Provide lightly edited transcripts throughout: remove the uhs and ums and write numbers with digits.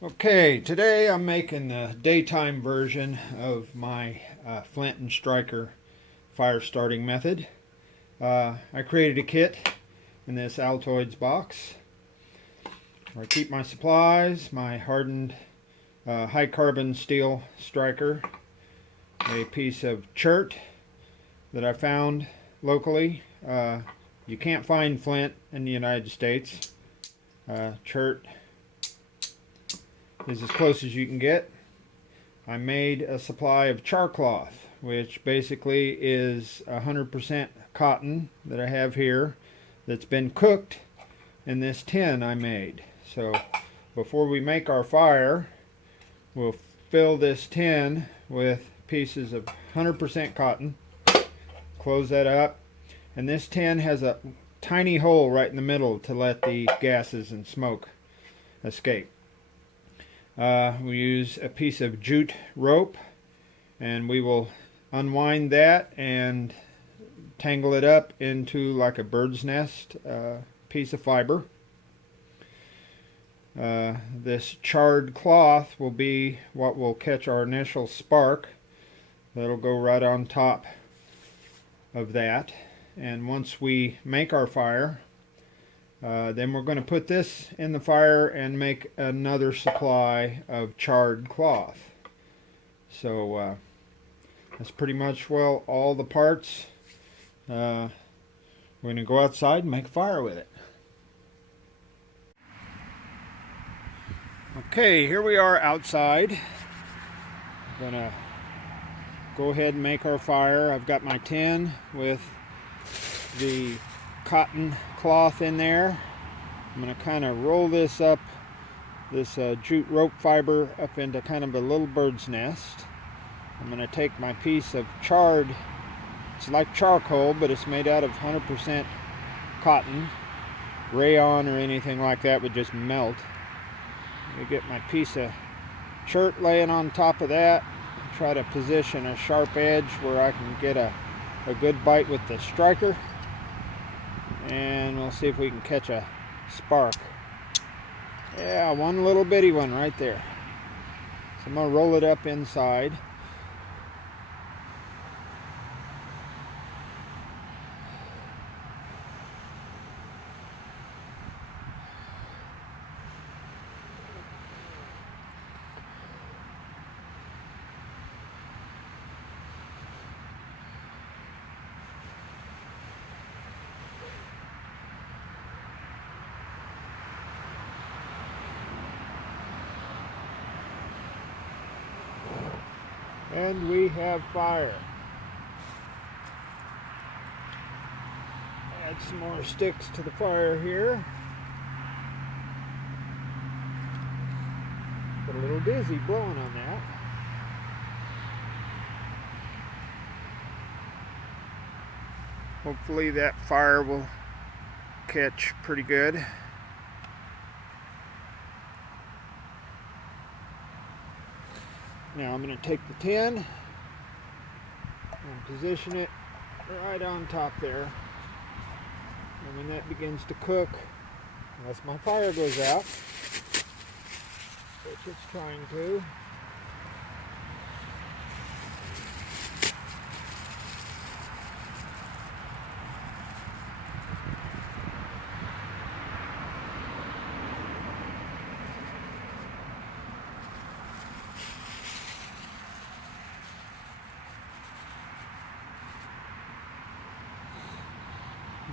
Okay, today I'm making the daytime version of my flint and striker fire starting method. I created a kit in this Altoids box where I keep my supplies, my hardened high carbon steel striker, a piece of chert that I found locally. You can't find flint in the United States. Chert is as close as you can get. I made a supply of char cloth, which basically is 100% cotton that I have here that's been cooked in this tin I made. So before we make our fire, we'll fill this tin with pieces of 100% cotton, close that up, and this tin has a tiny hole right in the middle to let the gases and smoke escape. We use a piece of jute rope, and we will unwind that and tangle it up into like a bird's nest piece of fiber. This charred cloth will be what will catch our initial spark. That'll go right on top of that, and once we make our fire, then we're going to put this in the fire and make another supply of charred cloth. So that's pretty much, well, all the parts. We're going to go outside and make a fire with it. Okay, here we are outside. I'm going to go ahead and make our fire. I've got my tin with the cotton cloth in there. I'm going to kind of roll this up, this jute rope fiber up into kind of a little bird's nest. I'm going to take my piece of charred, it's like charcoal, but it's made out of 100% cotton. Rayon or anything like that would just melt. I'm going to get my piece of chert laying on top of that. Try to position a sharp edge where I can get a good bite with the striker. And we'll see if we can catch a spark. Yeah, one little bitty one right there. So I'm going to roll it up inside. And we have fire. Add some more sticks to the fire here. Got a little dizzy blowing on that. Hopefully that fire will catch pretty good. Now I'm going to take the tin and position it right on top there. And when that begins to cook, unless my fire goes out, which it's trying to,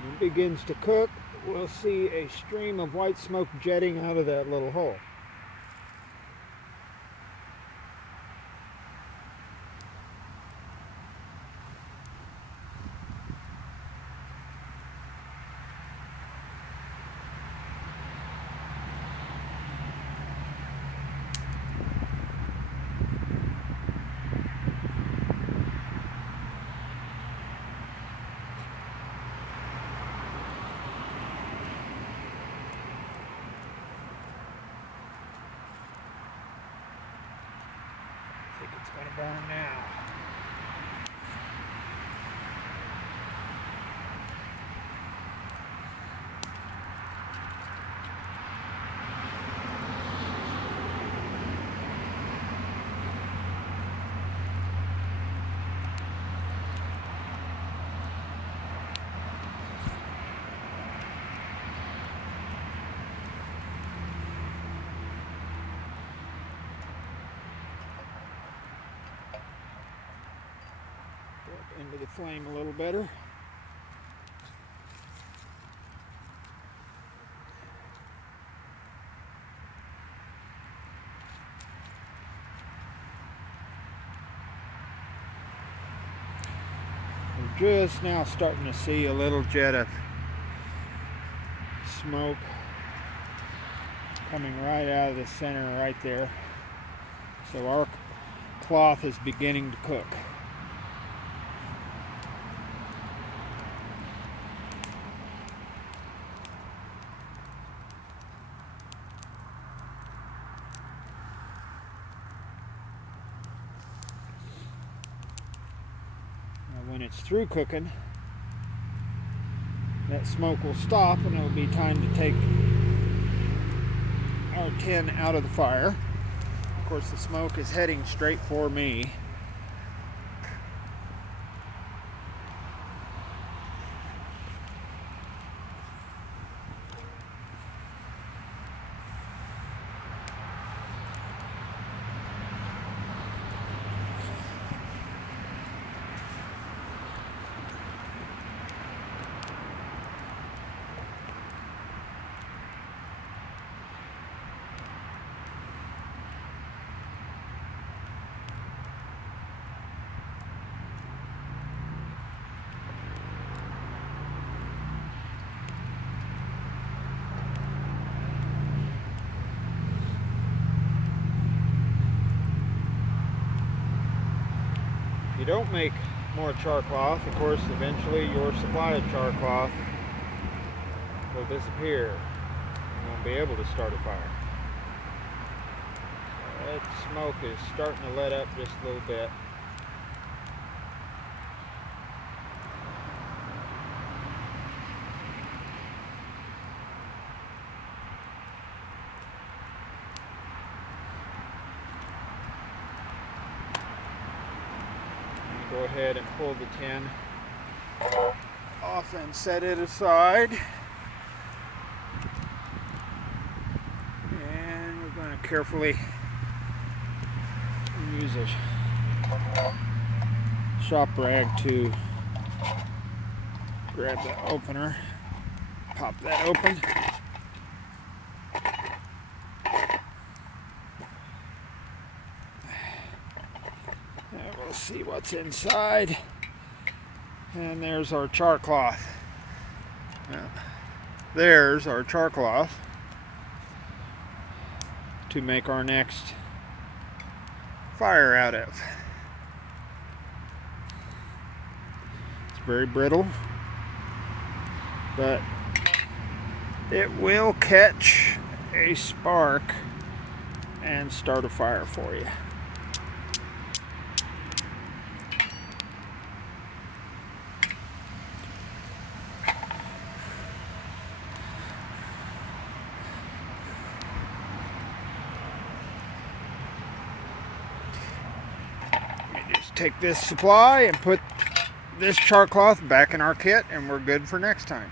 when it begins to cook, we'll see a stream of white smoke jetting out of that little hole. I think it's going to burn now. into the flame a little better. We're just now starting to see a little jet of smoke coming right out of the center right there. So our cloth is beginning to cook. Now when it's through cooking, that smoke will stop and it'll be time to take our tin out of the fire. Of course, the smoke is heading straight for me. If you don't make more char cloth, of course, eventually your supply of char cloth will disappear. You won't be able to start a fire. That smoke is starting to let up just a little bit. Go ahead and pull the tin off and set it aside. And we're going to carefully use a shop rag to grab the opener, pop that open. We'll see what's inside. And there's our char cloth. Now, there's our char cloth to make our next fire out of. It's very brittle, but it will catch a spark and start a fire for you. Take this supply and put this char cloth back in our kit, and we're good for next time.